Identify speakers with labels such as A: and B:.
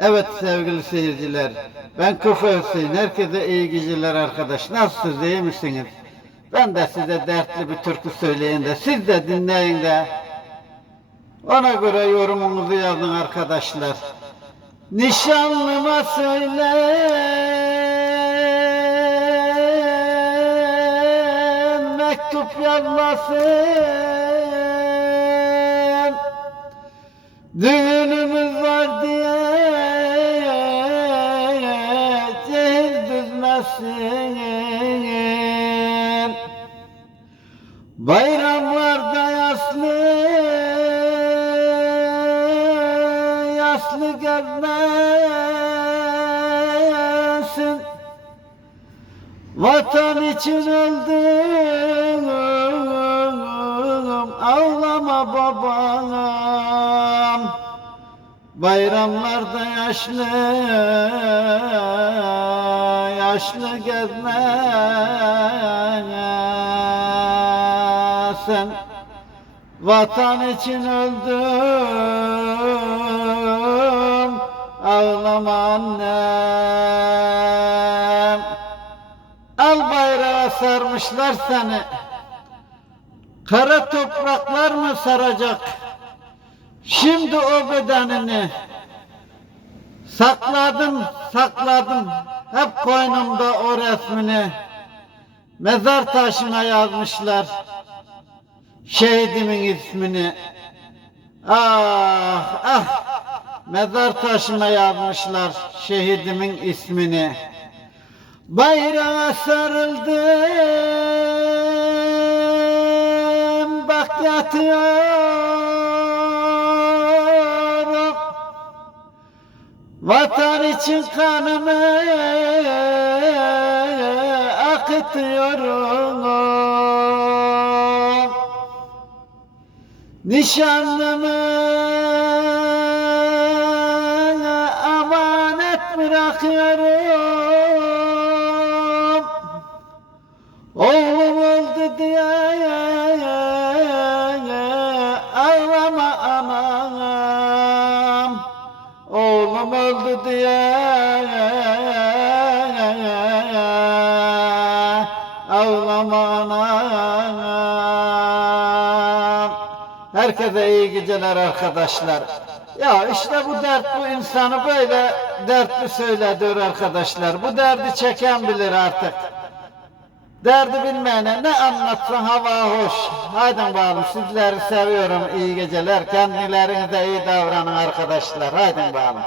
A: Evet sevgili seyirciler, ben Kufa Hüseyin. Herkese iyi geceler arkadaş. Nasılsınız, iyi misiniz? Ben de size dertli bir türkü söyleyin de siz de dinleyin de ona göre yorumunuzu yazın arkadaşlar. Nişanlıma söyle mektup yazmasın Düğünümüz Bayramlarda yaslı Yaslı gezmesin Vatan için öldüm Ağlama babam Bayramlarda yaşlı Yaşlı gezmesin Vatan için öldüm. Ağlama annem. Al bayrağı sarmışlar seni. Kara topraklar mı saracak? Şimdi o bedenini Sakladım sakladım Hep koynumda o resmini Mezar taşına yazmışlar. Şehidimin ismini. Ah ah. Mezar taşıma yazmışlar şehidimin ismini. Bayrağa sarıldım Bak yatıyorum Vatan için kanımı akıtıyorum. Nişanlımı amanet bırakıyorum Oğlum öldü diye ağlama Herkese iyi geceler arkadaşlar. Ya işte bu dert bu insanı böyle dertli söylediyor arkadaşlar. Bu derdi çeken bilir artık. Derdi bilmeyene ne anlatsan hava hoş. Haydi bakalım sizleri seviyorum. İyi geceler. Kendilerinize iyi davranın arkadaşlar. Haydi bakalım.